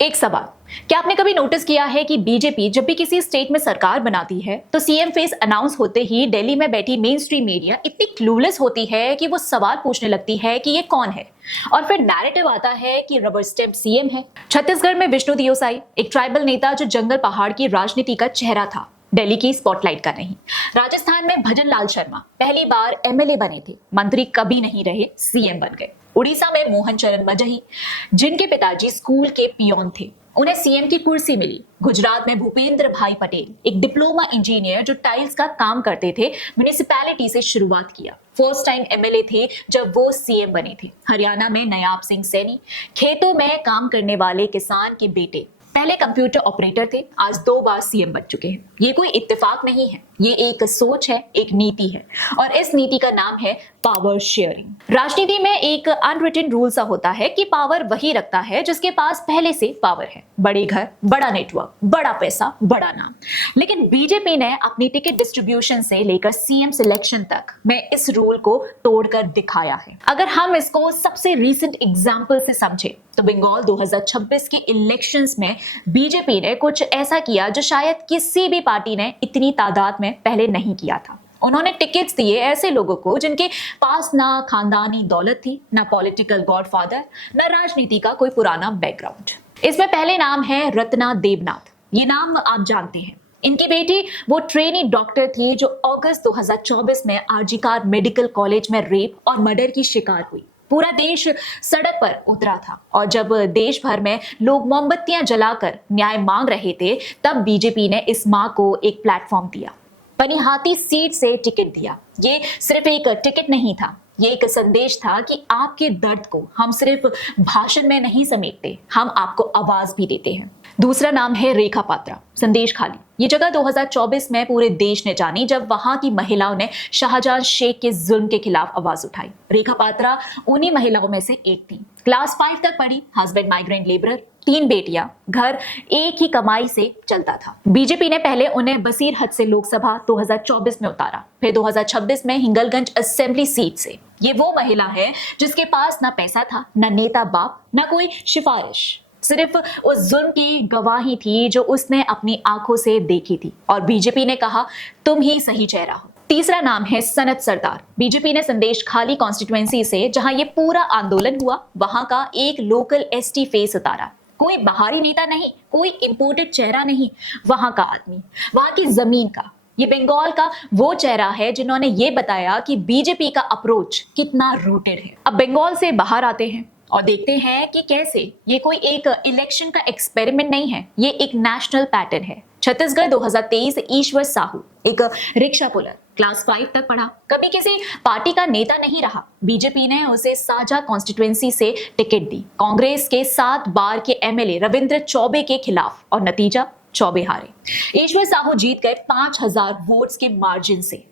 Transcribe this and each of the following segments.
एक सवाल, क्या आपने कभी नोटिस किया है कि बीजेपी जब भी किसी स्टेट में सरकार बनाती है तो सीएम फेस अनाउंस होते ही दिल्ली में बैठी मेन स्ट्रीम मीडिया इतनी क्लूलेस होती है कि वो सवाल पूछने लगती है कि ये कौन है, और फिर नैरेटिव आता है कि रबर स्टैम्प सीएम है। छत्तीसगढ़ में विष्णु दियोसाई, एक ट्राइबल नेता जो जंगल पहाड़ की राजनीति का चेहरा था, दिल्ली की स्पॉटलाइट का नहीं। राजस्थान में भजन लाल शर्मा पहली बार एमएलए बने थे, मंत्री कभी नहीं रहे, सीएम बन गए। उड़ीसा में मोहन चरण मजही, जिनके पिताजी स्कूल के पियोन थे, उन्हें सीएम की कुर्सी मिली। गुजरात में भूपेंद्र भाई पटेल, एक डिप्लोमा इंजीनियर जो टाइल्स का काम करते थे, म्युनिसिपैलिटी से शुरुआत किया। फर्स्ट टाइम एमएलए थे जब वो सीएम बने थे। हरियाणा में नयाब सिंह सैनी, खेतों में काम करने वाले किसान के बेटे, पहले कंप्यूटर ऑपरेटर थे, आज 2 बार सीएम बन चुके हैं। ये कोई इत्तेफाक नहीं है, ये एक सोच है, एक नीति है, और इस नीति का नाम है पावर शेयरिंग। राजनीति में एक अनरिटन रूल सा होता है कि पावर वही रखता है जिसके पास पहले से पावर है। बड़े घर, बड़ा नेटवर्क, बड़ा पैसा, बड़ा नाम। लेकिन बीजेपी ने अपनी टिकट डिस्ट्रीब्यूशन से लेकर सीएम सिलेक्शन तक में इस रूल को तोड़कर दिखाया है। अगर हम इसको सबसे रीसेंट एग्जाम्पल से समझे तो बंगाल 2026 के इलेक्शंस में बीजेपी ने कुछ ऐसा किया जो शायद किसी भी पार्टी ने इतनी तादाद में पहले नहीं किया था। उन्होंने टिकट्स दिए ऐसे लोगों को जिनके पास ना खानदानी दौलत थी, ना पॉलिटिकल गॉडफादर, ना राजनीति का कोई पुराना बैकग्राउंड। इसमें पहले नाम है रत्ना देवनाथ। ये नाम आप जानते हैं। इनकी बेटी वो ट्रेनी डॉक्टर थी जो अगस्त 2024 में आरजीकर मेडिकल कॉलेज में रेप और मर्डर की शिकार हुई। पूरा देश सड़क पर उतरा था, और जब देश भर में लोग मोमबत्तियां जलाकर न्याय मांग रहे थे, तब बीजेपी ने इस मां को एक प्लेटफॉर्म दिया, पनिहाती सीट से टिकट दिया। ये सिर्फ एक टिकट नहीं था, ये एक संदेश था कि आपके दर्द को हम सिर्फ भाषण में नहीं समेटते, हम आपको आवाज भी देते हैं। दूसरा नाम है रेखा पात्रा, संदेश खाली। ये जगह 2024 में पूरे देश ने जानी जब वहां की महिलाओं ने शाहजहां शेख के जुल्म के खिलाफ आवाज उठाई। रेखा पात्रा उन्हीं महिलाओं में से एक थी। क्लास 5 तक पढ़ी, हस्बैंड माइग्रेंट लेबरर, 3 बेटियां, घर एक ही कमाई से चलता था। बीजेपी ने पहले उन्हें बसीरहट से लोकसभा 2024 में उतारा, फिर 2026 में हिंगलगंज असेंबली सीट से। ये वो महिला है जिसके पास ना पैसा था, ना नेता बाप, ना कोई सिफारिश, सिर्फ उस जुल्म की गवाही थी जो उसने अपनी आंखों से देखी थी, और बीजेपी ने कहा तुम ही सही चेहरा हो। तीसरा नाम है सनत सरदार। बीजेपी ने संदेश खाली कॉन्स्टिट्यूएंसी से, जहां ये पूरा आंदोलन हुआ, वहां का एक लोकल एसटी फेस उतारा। कोई बाहरी नेता नहीं, कोई इंपोर्टेड चेहरा नहीं, वहां का आदमी, वहां की जमीन का। ये बंगाल का वो चेहरा है जिन्होंने ये बताया कि बीजेपी का अप्रोच कितना रूटेड है। अब बंगाल से बाहर आते हैं और देखते हैं कि कैसे ये कोई एक इलेक्शन का एक्सपेरिमेंट नहीं है, ये एक नेशनल पैटर्न है। छत्तीसगढ़ 2023, ईश्वर साहू, एक रिक्शा पुलर, क्लास 5 तक पढ़ा, कभी किसी पार्टी का नेता नहीं रहा। बीजेपी ने उसे साझा कॉन्स्टिट्यूएंसी से टिकट दी, कांग्रेस के 7 बार के एमएलए रविंद्र चौबे के खिलाफ, और नतीजा चौबे हारे। ईश्वर साहू जीत गए 5000 वोट्स के मार्जिन से।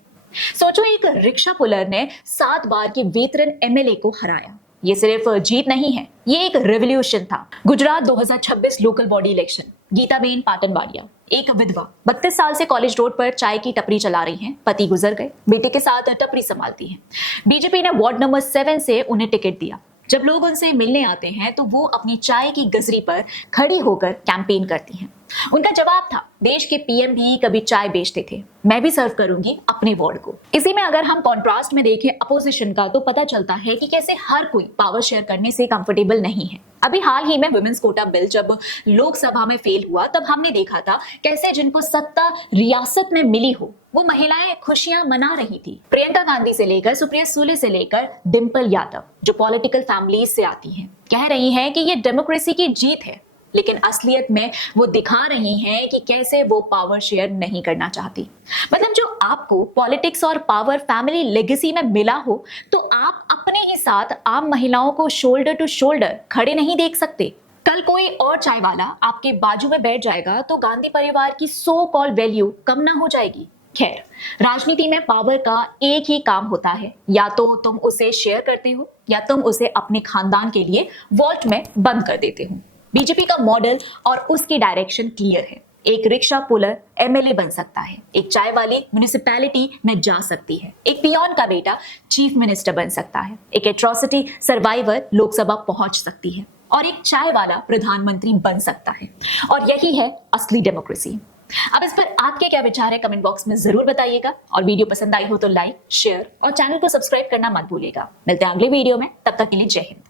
सोचो, एक रिक्शा पुलर ने 7 बार के वेतरन एमएलए को हराया। ये सिर्फ जीत नहीं है, ये एक रेवोल्यूशन था। Gujarat 2026 local body election, Geetaben Patanwadiya, एक विधवा, 32 साल से कॉलेज रोड पर चाय की टपरी चला रही हैं। पति गुजर गए, बेटे के साथ टपरी संभालती हैं। बीजेपी ने वार्ड नंबर 7 से उन्हें टिकट दिया। जब लोग उनसे मिलने आते हैं तो वो अपनी चाय की गजरी पर खड़ी होकर कैंपेन करती हैं। उनका जवाब था, देश के पीएम भी कभी चाय बेचते थे, मैं भी सर्व करूंगी अपने वार्ड को। इसी में अगर हम कॉन्ट्रास्ट में देखें अपोजिशन का, तो पता चलता है कि कैसे हर कोई पावर शेयर करने से कंफर्टेबल नहीं है। अभी हाल ही में वुमेन्स कोटा बिल जब लोकसभा में फेल हुआ, तब हमने देखा था कैसे जिनको सत्ता रियासत में मिली हो, वो महिलाएं खुशियां मना रही थी। प्रियंका गांधी से लेकर सुप्रिया सुले से लेकर डिंपल यादव, जो पॉलिटिकल फैमिली से आती हैं, कह रही हैं कि ये डेमोक्रेसी की जीत है, लेकिन असलियत में वो दिखा रही हैं कि कैसे वो पावर शेयर नहीं करना चाहती। मतलब जो आपको पॉलिटिक्स और पावर फैमिली लेगेसी में मिला हो, तो आप अपने ही साथ आम महिलाओं को शोल्डर टू शोल्डर खड़े नहीं देख सकते। कल कोई और चाय वाला आपके बाजू में बैठ जाएगा तो गांधी परिवार की सो कॉल्ड वैल्यू कम ना हो जाएगी। खैर, राजनीति में पावर का एक ही काम होता है, या तो तुम उसे शेयर करते हो या तुम उसे अपने खानदान के लिए वॉल्ट में बंद कर देते हो। बीजेपी का मॉडल और उसकी डायरेक्शन क्लियर है। एक रिक्शा पुलर एमएलए बन सकता है, एक चाय वाली म्युनिसिपैलिटी में जा सकती है, एक पियोन का बेटा चीफ मिनिस्टर बन सकता है, एक एट्रोसिटी सर्वाइवर लोकसभा पहुंच सकती है। और एक चाय वाला प्रधानमंत्री बन सकता है। और यही है असली डेमोक्रेसी। अब इस पर आपके क्या विचार है कमेंट बॉक्स में जरूर बताइएगा, और वीडियो पसंद आई हो तो लाइक, शेयर और चैनल को सब्सक्राइब करना मत भूलिएगा। मिलते हैं अगले वीडियो में, तब तक के लिए जय हिंद।